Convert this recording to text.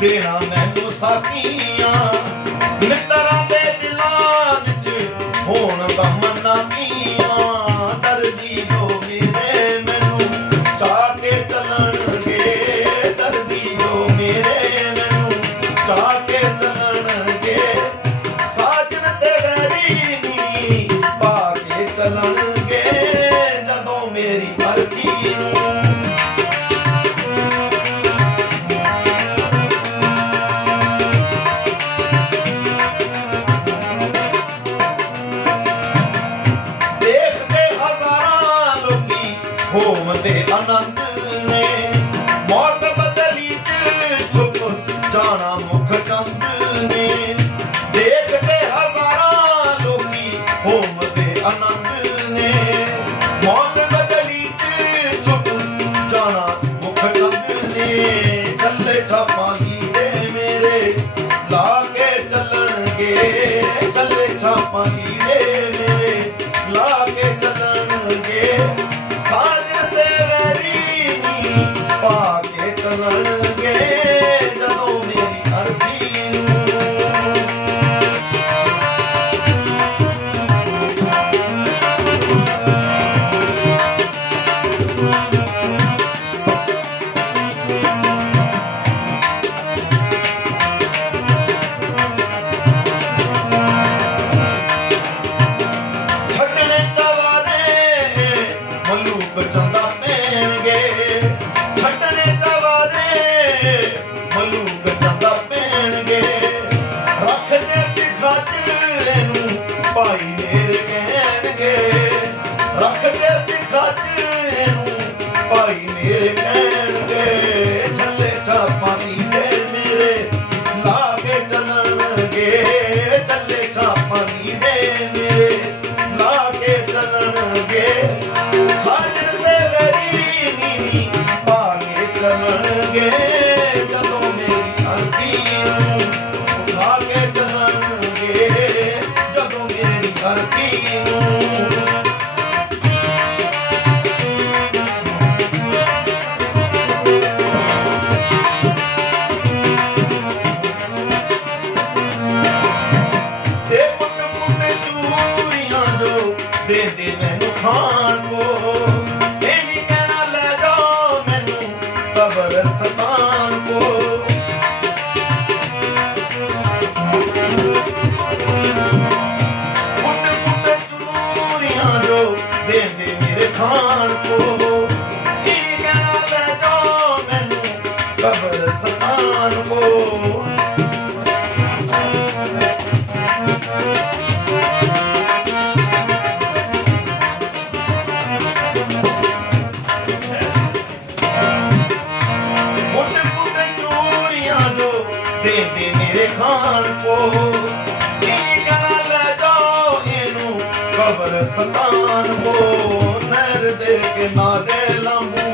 ਦੇਣਾ ਸਾਕੀਆਂ ਮਿੱਤਰਾਂ ਦੇ ਦਿਲਾਂ ਵਿੱਚ ਹੋਣ ਗਮ ਨਾ ਕੀਆਂ ਦਰਦੀ ਜੋ ਮੇਰੇ ਮੈਨੂੰ ਚਾਹ ਕੇ ਚੱਲਣਗੇ। ਦਰਦੀ ਜੋ ਮੇਰੇ ਮੈਨੂੰ ਚਾਹ ਕੇ ਚੱਲਣਗੇ। ਸਾਜਨ ਤੇ ਵੈਰੀ ਨੀ ਪਾ ਕੇ ਚੱਲਣਗੇ। ਜਦੋਂ ਮੇਰੀ ਅਰਥੀ ਨੂੰ ਹੋਮ ਦੇ ਆਨੰਦ ਨੇ। ਮੌਤ ਬਦਲੀ ਚ ਛੁਪ ਜਾਣਾ ਮੁਖ ਚੰਦ ਨੇ। ਦੇਖਦੇ ਹਜ਼ਾਰਾਂ ਲੋਕੀ ਹੋਮ ਦੇ ਆਨੰਦ ਨੇ। ਮੌਤ ਬਦਲੀ ਚ ਛੁਪ ਜਾਣਾ ਮੁਖ ਚੰਦ ਨੇ। ਚੱਲੇ ਛਾਪਾਂ ਦੇ ਮੇਰੇ, ਲਾ ਕੇ ਚੱਲਣਗੇ। ਚੱਲੇ ਛਾਪਾਂ ਪੁੱਟ ਚੂਰੀਆਂ ਜੋ ਦੇ ਦੇ ਮੈਨੂੰ ਖਾਣ ਕੋ। ਇਹ ਨਹੀਂ ਕਹਿਣਾ ਲੈ ਜਾਓ ਮੈਨੂੰ ਕਬਰ ਸਤਾਨ ਕੋ। ਪੁੱਟ ਪੁੱਟ ਦੇ ਮੇਰੇ ਖਾਨ ਲੈ ਜਾਓ ਇਹਨੂੰ ਕਬਰ ਸਤਾਨ ਕੋ ਨਹਿਰ ਦੇ ਕਿਨਾਰੇ ਲੰਬੂ